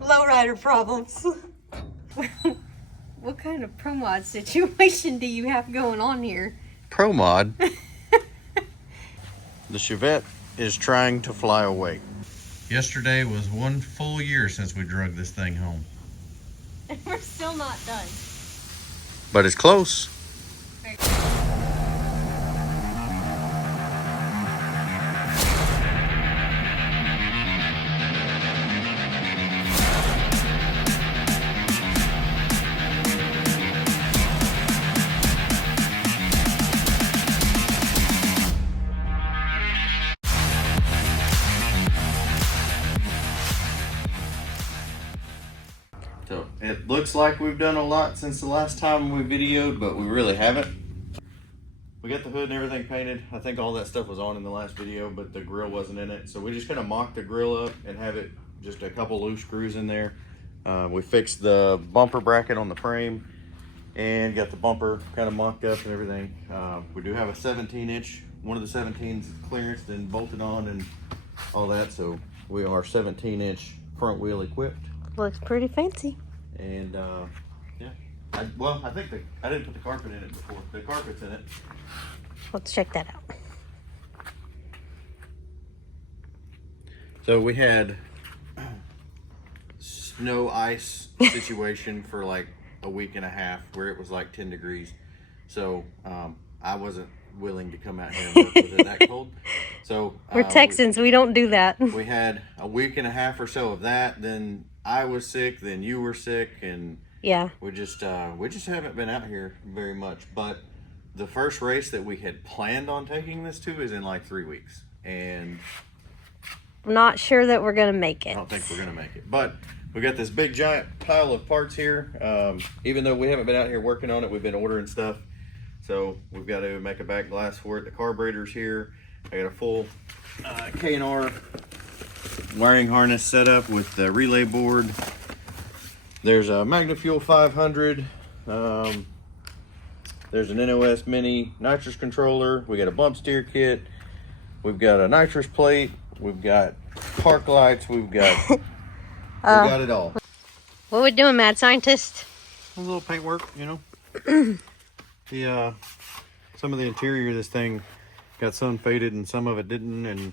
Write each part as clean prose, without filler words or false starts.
Lowrider problems. What kind of pro mod situation do you have going on here? Pro mod? The Chevette is trying to fly away. Yesterday was 1 full year since we drug this thing home. And we're still not done. But it's close. So it looks like we've done a lot since the last time we videoed, but we really haven't. We got the hood and everything painted. I think all that stuff was on in the last video, but the grill wasn't in it. So we just kind of mocked the grill up and have it just a couple loose screws in there. We fixed the bumper bracket on the frame and got the bumper kind of mocked up and everything. We do have a 17-inch, one of the 17s clearance, then bolted on and all that. So we are 17-inch front wheel equipped. Looks pretty fancy. And yeah, I think I didn't put the carpet in it before. The carpet's in it. Let's check that out. So we had snow ice situation for like a week and a half where it was like 10 degrees. So I wasn't willing to come out here and work with it that cold. So we're Texans, we don't do that. We had a week and a half or so of that. Then I was sick, then you were sick, and yeah, we just haven't been out here very much. But the first race that we had planned on taking this to is in like 3 weeks, and I'm not sure that we're gonna make it. I don't think we're gonna make it, but we got this big giant pile of parts here. Even though we haven't been out here working on it, we've been ordering stuff. So we've got to make a back glass for it. The carburetor's here. I got a full K&R wiring harness set up with the relay board. There's a MagnaFuel 500. There's an NOS Mini Nitrous controller. We got a bump steer kit. We've got a Nitrous plate. We've got park lights. We've got we got it all. What we doing, mad scientist? A little paint work, you know. The some of the interior of this thing got sun faded and some of it didn't, and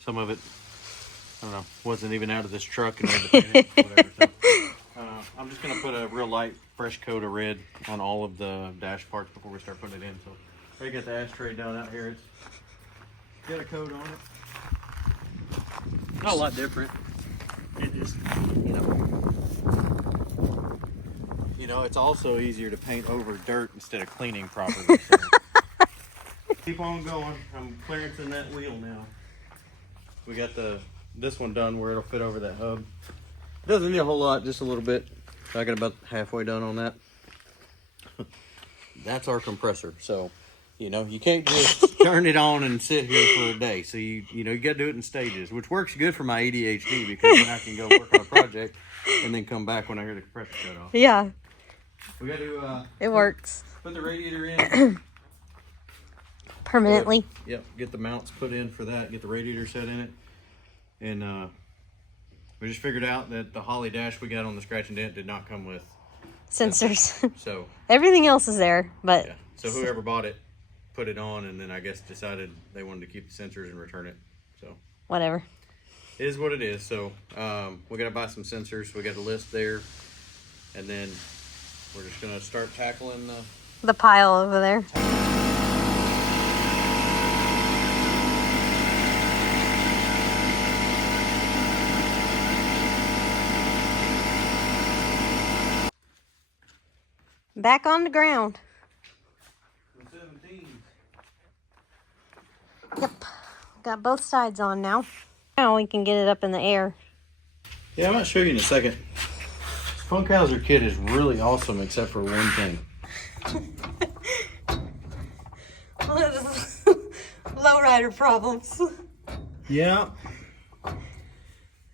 some of it, I don't know, wasn't even out of this truck and had to paint it, whatever. So, I'm just gonna put a real light fresh coat of red on all of the dash parts before we start putting it in. So I got the ashtray down out here. It's got a coat on it. Not a lot different. It just, you know, it's also easier to paint over dirt instead of cleaning properly. So. Keep on going. I'm clearancing that wheel now. We got this one done where it'll fit over that hub. It doesn't need a whole lot, just a little bit. I got about halfway done on that. That's our compressor. So, you know, you can't just turn it on and sit here for a day. So you got to do it in stages, which works good for my ADHD because then I can go work on a project and then come back when I hear the compressor shut off. Yeah. We got to it works. Put the radiator in. Permanently. Yep, get the mounts put in for that, get the radiator set in it. And we just figured out that the Holly dash we got on the scratch and dent did not come with sensors. So everything else is there, but yeah. So whoever bought it put it on and then I guess decided they wanted to keep the sensors and return it. So whatever. It is what it is. So we got to buy some sensors. We got a list there, and then we're just gonna start tackling the pile over there. Back on the ground. 17. Yep. Got both sides on now. Now we can get it up in the air. Yeah, I might show you in a second. This Funkhauser kit is really awesome except for one thing. Lowrider problems. Yeah. I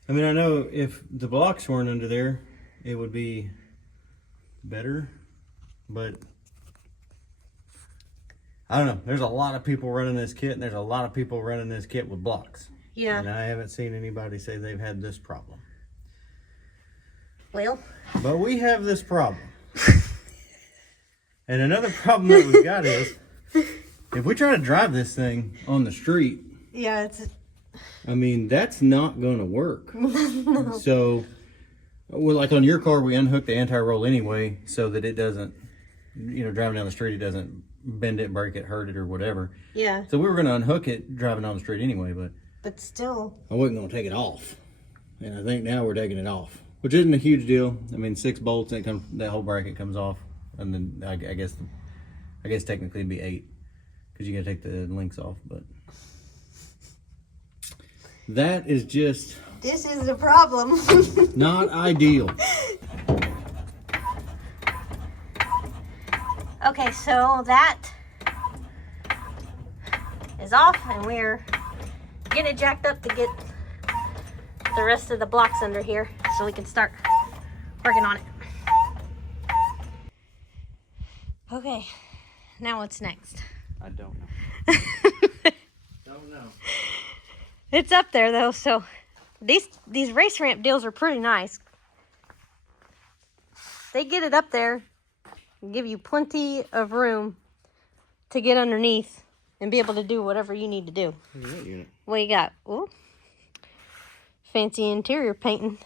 mean, I know if the blocks weren't under there, it would be better. But I don't know. There's a lot of people running this kit, and there's a lot of people running this kit with blocks. Yeah. And I haven't seen anybody say they've had this problem. Well. But we have this problem. And another problem that we've got is, if we try to drive this thing on the street, yeah, I mean, that's not going to work. No. So, well, like on your car, we unhook the anti-roll anyway, so that it doesn't, you know, driving down the street, it doesn't bend it, break it, hurt it, or whatever. Yeah. So we were going to unhook it driving down the street anyway, but still, I wasn't going to take it off. And I think now we're taking it off, which isn't a huge deal. I mean, 6 bolts, and that whole bracket comes off. And then I guess technically it'd be 8, because you got to take the links off. But that is just... this is the problem. not ideal. Okay, so that is off, and we're getting it jacked up to get the rest of the blocks under here so we can start working on it. Okay, now what's next? I don't know. Don't know. It's up there though, so these race ramp deals are pretty nice. They get it up there and give you plenty of room to get underneath and be able to do whatever you need to do. Look at that unit. What you got? Ooh. Fancy interior painting.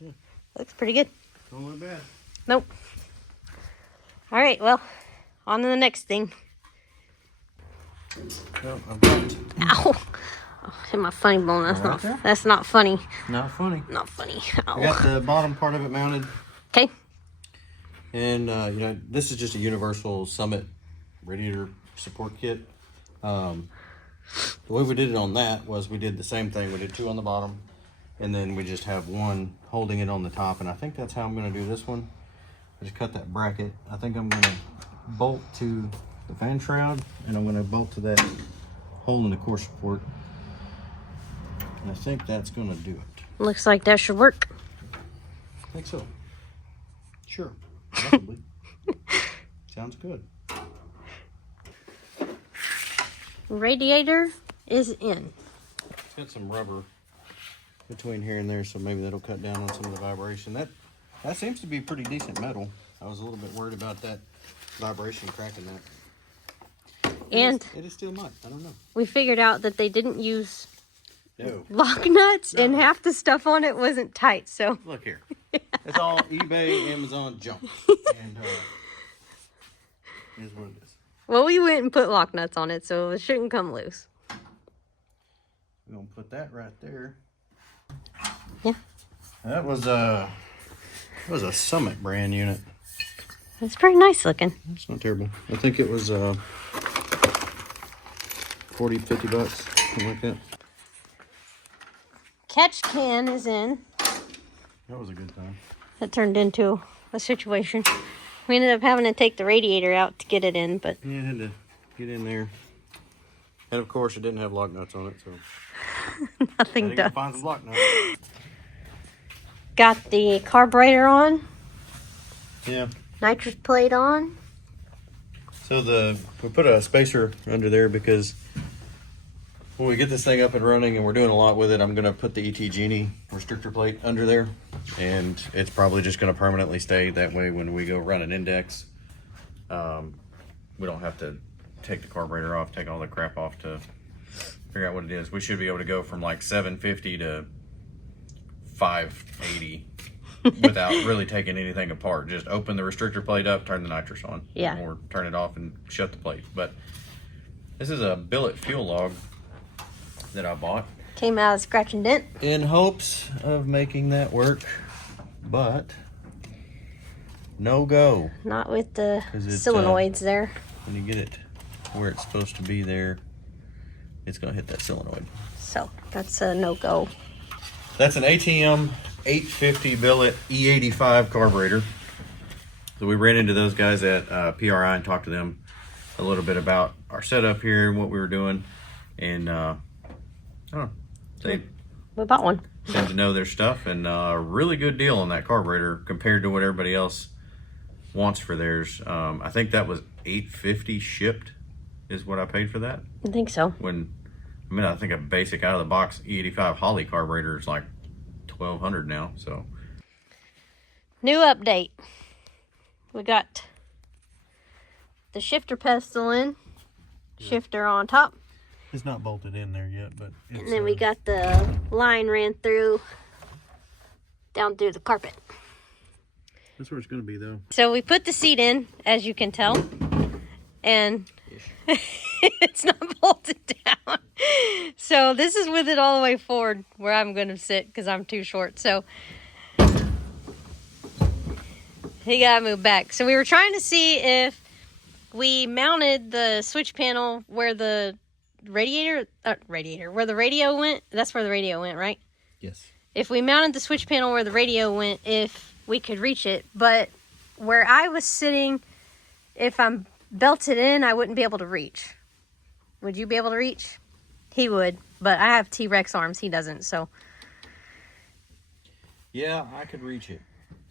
Yeah. Looks pretty good. Don't look bad. Nope. All right, well, on to the next thing. Well, I've got... Ow. Oh, hit my funny bone. That's not funny. Not funny. Not funny. I got the bottom part of it mounted. Okay. And, you know, this is just a universal Summit radiator support kit. The way we did it on that was we did the same thing. We did 2 on the bottom, and then we just have 1 holding it on the top. And I think that's how I'm going to do this one. I just cut that bracket. I think I'm going to bolt to the fan shroud, and I'm going to bolt to that hole in the core support. And I think that's going to do it. Looks like that should work. I think so. Sure. Possibly. Sounds good. Radiator is in. It's got some rubber between here and there, so maybe that'll cut down on some of the vibration. That seems to be pretty decent metal. I was a little bit worried about that vibration cracking that. And it is still mud. I don't know. we figured out that they didn't use No. lock nuts, and half the stuff on it wasn't tight. So Look here. It's all eBay, Amazon junk. And here's what it is. well, we went and put lock nuts on it, so it shouldn't come loose. We're gonna put that right there. Yeah. That was a Summit brand unit. It's pretty nice looking. It's not terrible. I think it was 40, 50 bucks, something like that. Catch can is in. That was a good time. That turned into a situation. We ended up having to take the radiator out to get it in, but Yeah, I had to get in there. And of course, it didn't have lock nuts on it, so nothing I had to does. go find some lock nuts. Got the carburetor on, Yeah. nitrous plate on. So we put a spacer under there because when we get this thing up and running and we're doing a lot with it, I'm going to put the ET Genie restrictor plate under there, and it's probably just going to permanently stay that way. When we go run an index, we don't have to take the carburetor off, take all the crap off to figure out what it is. We should be able to go from like 750 to 580 without really taking anything apart. Just open the restrictor plate up, turn the nitrous on, Yeah. or turn it off and shut the plate. But this is a billet fuel log that I bought Came out of scratch and dent. in hopes of making that work, but no go. Not with the 'Cause it's, solenoids there. When you get it where it's supposed to be there, it's gonna hit that solenoid. So that's a no-go. That's an ATM 850 billet E85 carburetor. So we ran into those guys at PRI and talked to them a little bit about our setup here and what we were doing, and I don't know, they We bought one. seem to know their stuff, and a really good deal on that carburetor compared to what everybody else wants for theirs. I think that was $850 shipped is what I paid for that. I think so. When I mean, I think a basic out of the box E85 Holly carburetor is like $1,200 now, so. New update. We got the shifter pedestal in, shifter on top. It's not bolted in there yet, but it's, and then we got the line ran through, down through the carpet. That's where it's going to be, though. So we put the seat in, as you can tell, and it's not bolted down. So this is with it all the way forward where I'm going to sit because I'm too short. So he got to move back. So we were trying to see if we mounted the switch panel where the radiator, where the radio went. That's where the radio went, right? Yes. If we mounted the switch panel where the radio went, if we could reach it. But where I was sitting, if I'm belted in, I wouldn't be able to reach. Would you be able to reach? He would, but I have T-Rex arms. He doesn't, so. Yeah, I could reach it,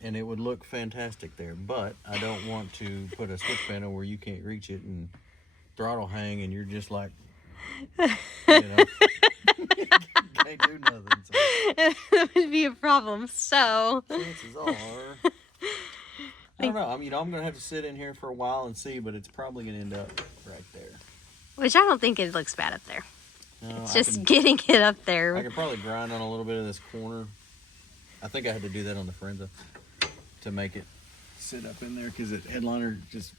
and it would look fantastic there, but I don't want to put a switch panel where you can't reach it and throttle hang, and you're just like, you know, can't do nothing. So. That would be a problem, so. Chances are, I don't know. I mean, I'm going to have to sit in here for a while and see, but it's probably going to end up right there. Which I don't think it looks bad up there. No, it's just getting it up there. I could probably grind on a little bit of this corner. I think I had to do that on the Forenza to make it sit up in there because the headliner just,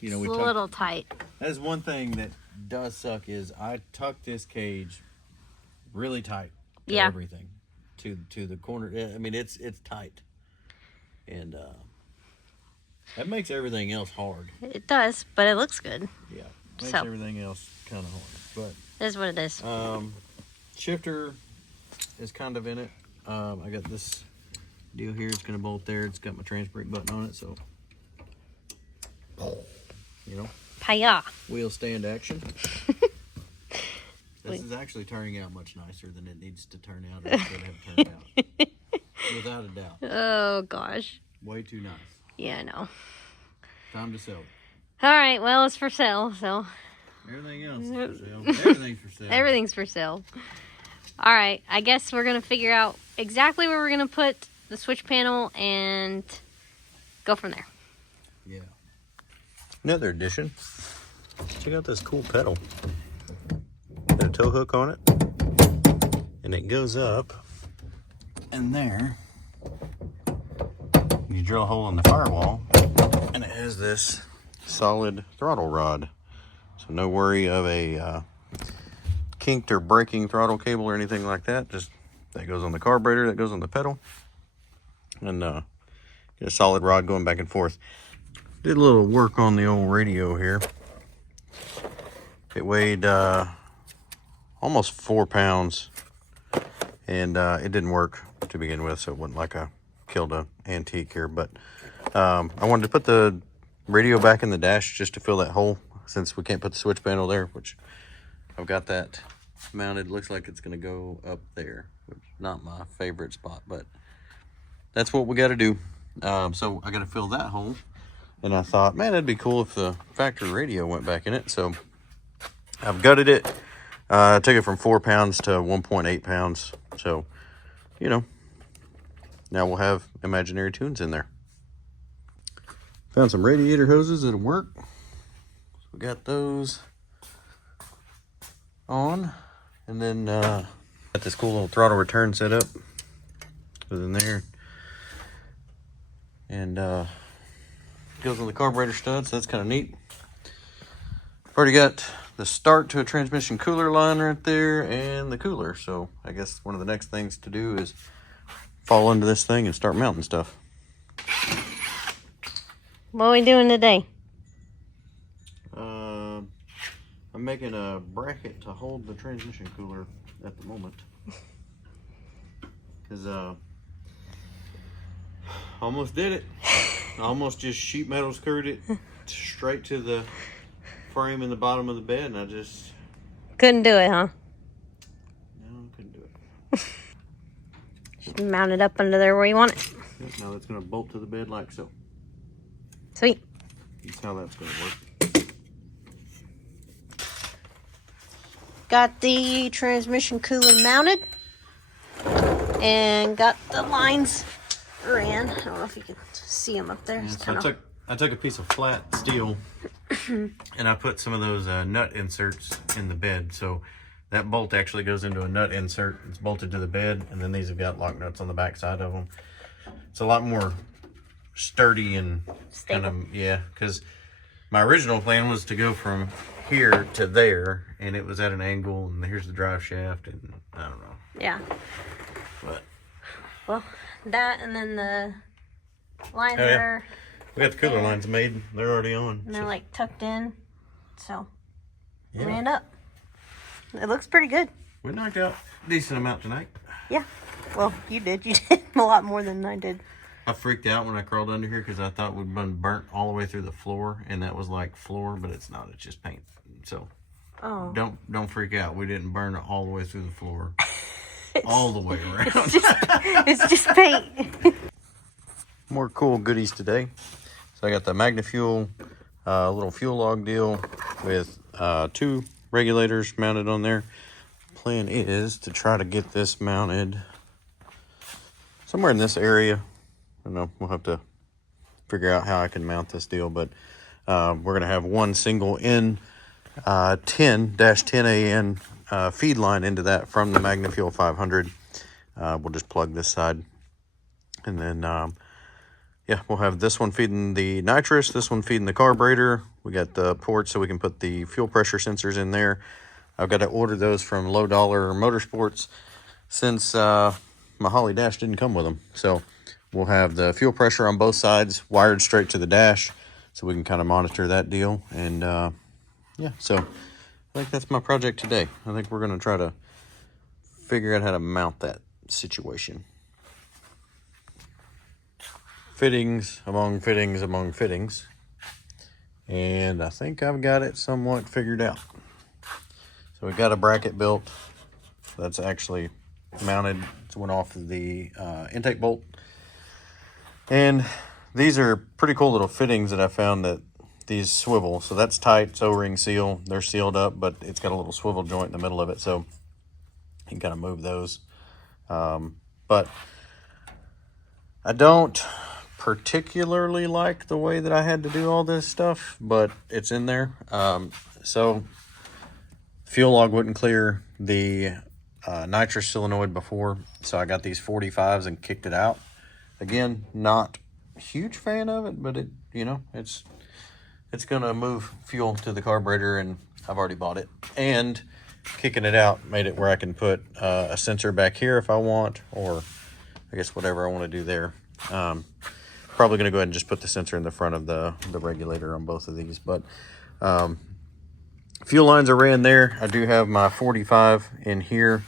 you know, it's a little tight. That is one thing that does suck is I tucked this cage really tight to everything, to the corner. I mean, it's tight, and that makes everything else hard. It does, but it looks good. Yeah, makes everything else kind of hard, but it is what it is. Shifter is kind of in it. I got this deal here. It's going to bolt there. It's got my trans brake button on it, so you know. Paya. Wheel stand action. This is actually turning out much nicer than it needs to turn out. Or it should have turned out. Without a doubt. Oh gosh. Way too nice. Yeah, I know. Time to sell it. All right. Well, it's for sale, so. Everything else is for sale. Everything's for sale. Everything's for sale. All right. I guess we're gonna figure out exactly where we're gonna put the switch panel and go from there. Yeah. Another addition. Check out this cool pedal. Got a tow hook on it, and it goes up, and there you drill a hole in the firewall, and it has this solid throttle rod. So no worry of a kinked or breaking throttle cable or anything like that. Just that goes on the carburetor, that goes on the pedal, and get a solid rod going back and forth. Did a little work on the old radio here. It weighed almost 4 pounds, and it didn't work to begin with, so it wasn't like I killed an antique here. But I wanted to put the radio back in the dash just to fill that hole, since we can't put the switch panel there, which I've got that mounted. Looks like it's going to go up there, which is not my favorite spot, but that's what we got to do. So I got to fill that hole. And I thought, man, that'd be cool if the factory radio went back in it. So I've gutted it. I took it from 4 pounds to 1.8 pounds. So, you know, now we'll have imaginary tunes in there. Found some radiator hoses that'll work. So we got those on. And then got this cool little throttle return set up within there. And goes on the carburetor stud, so that's kind of neat. Already got the start to a transmission cooler line right there and the cooler, so I guess one of the next things to do is fall into this thing and start mounting stuff. What are we doing today? I'm making a bracket to hold the transmission cooler at the moment, because almost did it. I almost just sheet metal screwed it straight to the frame in the bottom of the bed, and I just couldn't do it, huh? No, couldn't do it. Just mount it up under there where you want it. Now it's going to bolt to the bed like so. Sweet. That's how that's going to work. Got the transmission cooler mounted and got the lines ran. I don't know if you can see them up there. Yeah, so I took a piece of flat steel and I put some of those nut inserts in the bed. So that bolt actually goes into a nut insert. It's bolted to the bed, and then these have got lock nuts on the back side of them. It's a lot more sturdy and stable. kind of, yeah, because my original plan was to go from here to there, and it was at an angle, and here's the drive shaft, and I don't know. Yeah. But well, that and then the lines are. We got the cooler lines made. They're already on. And they're like tucked in, so ran up. It looks pretty good. We knocked out a decent amount tonight. Yeah. Well, you did. You did a lot more than I did. I freaked out when I crawled under here because I thought we'd been burnt all the way through the floor, and that was like floor, but it's not. It's just paint. So don't freak out. We didn't burn it all the way through the floor, all the way around. It's just paint. More cool goodies today. So I got the MagnaFuel little fuel log deal with 2 regulators mounted on there. Plan is to try to get this mounted somewhere in this area. I don't know, we'll have to figure out how I can mount this deal, but we're going to have one single N 10-10AN feed line into that from the MagnaFuel 500. We'll just plug this side, and then yeah, we'll have this one feeding the nitrous, this one feeding the carburetor. We got the ports so we can put the fuel pressure sensors in there. I've got to order those from Low Dollar Motorsports since my Holly dash didn't come with them. So we'll have the fuel pressure on both sides wired straight to the dash so we can kind of monitor that deal. And yeah, so I think that's my project today. I think we're going to try to figure out how to mount that situation. Fittings among fittings among fittings. And I think I've got it somewhat figured out. So we got a bracket built that's actually mounted. It went off of the intake bolt. And these are pretty cool little fittings that I found that these swivel. So that's tight, it's O-ring seal. They're sealed up, but it's got a little swivel joint in the middle of it. So you can kind of move those. But I don't particularly like the way that I had to do all this stuff, but it's in there. So fuel log wouldn't clear the nitrous solenoid before, so I got these 45s and kicked it out. Again, not a huge fan of it, but it, you know, it's gonna move fuel to the carburetor, and I've already bought it. And kicking it out made it where I can put a sensor back here if I want, or I guess whatever I want to do there. Probably going to go ahead and just put the sensor in the front of the regulator on both of these. But fuel lines are ran there. I do have my 45 in here.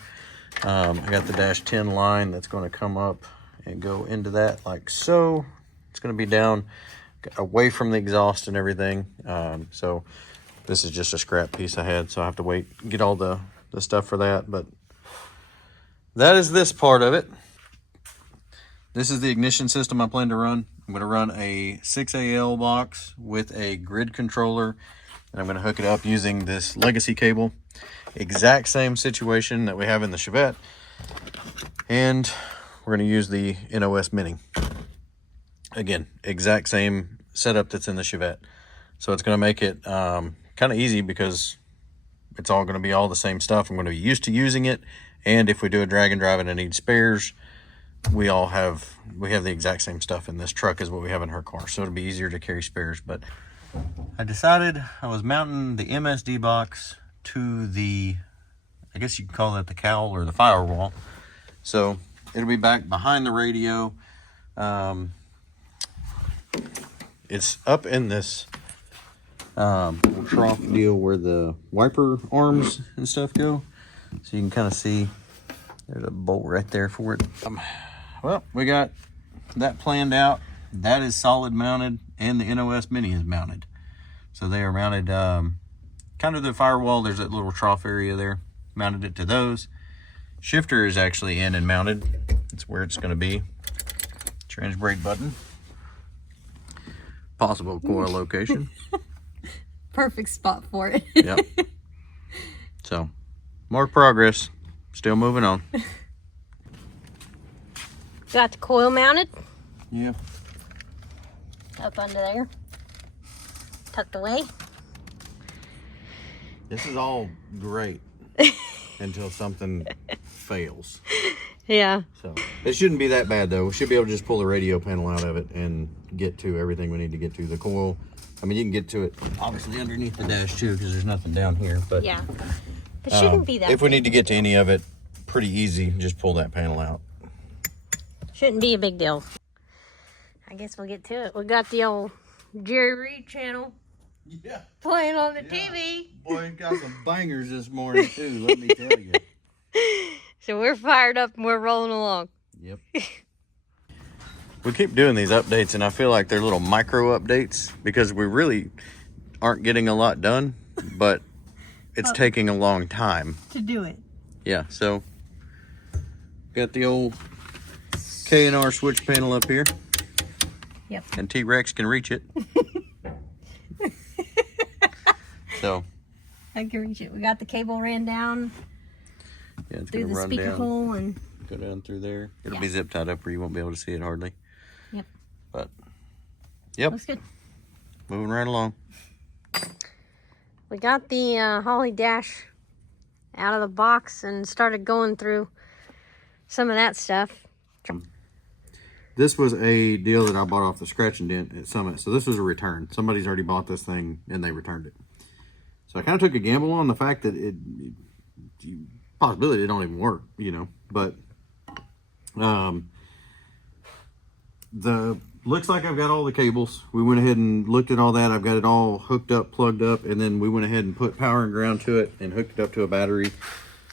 I got the dash 10 line that's going to come up and go into that like so. It's going to be down away from the exhaust and everything. So this is just a scrap piece I had, so I have to wait, get all the stuff for that. But that is this part of it. This is the ignition system I plan to run. I'm going to run a 6AL box with a grid controller, and I'm going to hook it up using this legacy cable. Exact same situation that we have in the Chevette. And we're going to use the NOS Mini. Again, exact same setup that's in the Chevette. So it's going to make it kind of easy because it's all going to be all the same stuff. I'm going to be used to using it. And if we do a drag and drive and I need spares, we have the exact same stuff in this truck as what we have in her car, so it'll be easier to carry spares. But I decided I was mounting the MSD box to the, I guess you could call that the cowl or the firewall. So it'll be back behind the radio. It's up in this little trough deal where the wiper arms and stuff go, so you can kind of see there's a bolt right there for it. Well, we got that planned out. That is solid mounted, and the NOS Mini is mounted. So they are mounted kind of the firewall. There's that little trough area there. Mounted it to those. Shifter is actually in and mounted. It's where it's going to be. Trans brake button. Possible coil location. Perfect spot for it. Yep. So Mark progress. Still moving on. Got the coil mounted Yeah. up under there. Tucked away. This is all great until something fails. Yeah. So it shouldn't be that bad though. We should be able to just pull the radio panel out of it and get to everything we need to get to. The coil, I mean, you can get to it obviously underneath the dash too, because there's nothing down here. But Yeah. It shouldn't be that if we big. need to get to any of it, pretty easy. Just pull that panel out. Shouldn't be a big deal. I guess we'll get to it. We got the old Jerry Reed channel Yeah. playing on the TV. Boy, it got some bangers this morning too, let me tell you. So we're fired up and we're rolling along. Yep. We keep doing these updates and I feel like they're little micro updates because we really aren't getting a lot done, but it's taking a long time to do it. Yeah, so got the old K&R switch panel up here. Yep. And T-Rex can reach it. So I can reach it. We got the cable ran down yeah, it's through gonna the run speaker down, hole and go down through there. It'll Yeah. be zip tied up where you won't be able to see it hardly. Yep. But yep, looks good. moving right along. We got the Holly dash out of the box and started going through some of that stuff. This was a deal that I bought off the Scratch and Dent at Summit. So this was a return. Somebody's already bought this thing and they returned it. So I kind of took a gamble on the fact that possibility it don't even work, you know. But looks like I've got all the cables. We went ahead and looked at all that. I've got it all hooked up, plugged up, and then we went ahead and put power and ground to it and hooked it up to a battery.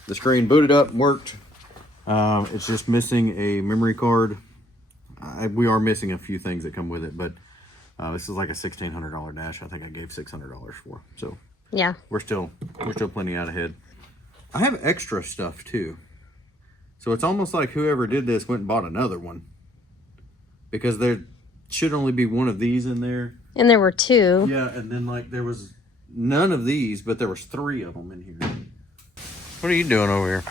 The screen booted up and worked. It's just missing a memory card. We are missing a few things that come with it, but this is like a $1,600 dash. I think I gave $600 for. So Yeah. we're still plenty out ahead. I have extra stuff too. So it's almost like whoever did this went and bought another one, because there should only be one of these in there. And there were two. Yeah, and then like there was none of these, but there was 3 of them in here. What are you doing over here?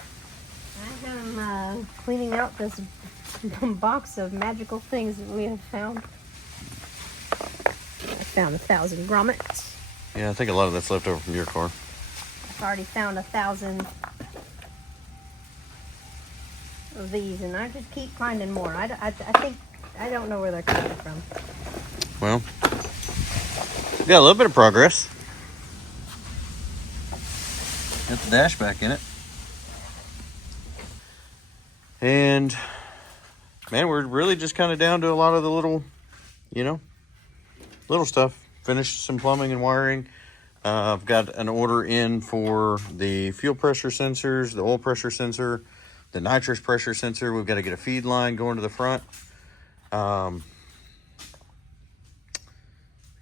I am cleaning out this box of magical things that we have found. I found 1,000 grommets. Yeah, I think a lot of that's left over from your car. I've already found 1,000 of these, and I just keep finding more. I think I don't know where they're coming from. Well, got a little bit of progress. Got the dash back in it. And man, we're really just kind of down to a lot of the little, little stuff. Finished some plumbing and wiring. I've got an order in for the fuel pressure sensors, the oil pressure sensor, the nitrous pressure sensor. We've got to get a feed line going to the front.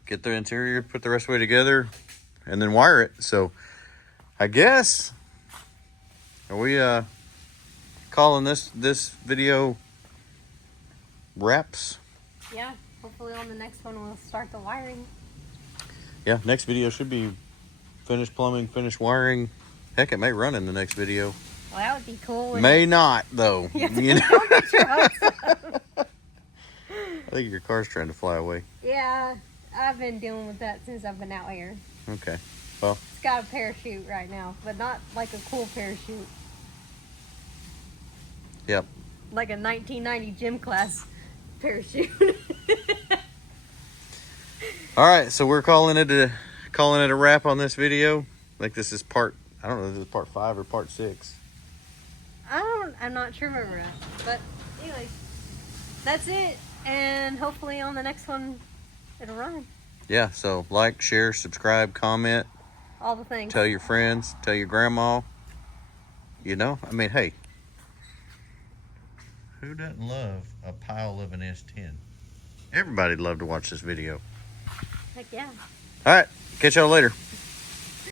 Get the interior, put the rest of the way together, and then wire it. So I guess, are we calling this video wraps? Yeah, hopefully on the next one we'll start the wiring. Yeah, next video should be finished plumbing, finished wiring. Heck, it may run in the next video. Well, that would be cool. May not, though. Yeah, You know? don't get your hopes up. I think your car's trying to fly away. Yeah, I've been dealing with that since I've been out here. Okay. Well, It's got a parachute right now, but not like a cool parachute. yep. Like a 1990 gym class parachute. All right, so we're calling it a wrap on this video. I think this is I don't know if this is part 5 or part 6. I'm not sure where we're at. But anyways, that's it. And hopefully on the next one, it'll run. Yeah, so like, share, subscribe, comment, All the things. tell your friends, tell your grandma. I mean, hey, who doesn't love a pile of an S10? Everybody'd love to watch this video. Heck yeah. All right, catch y'all later.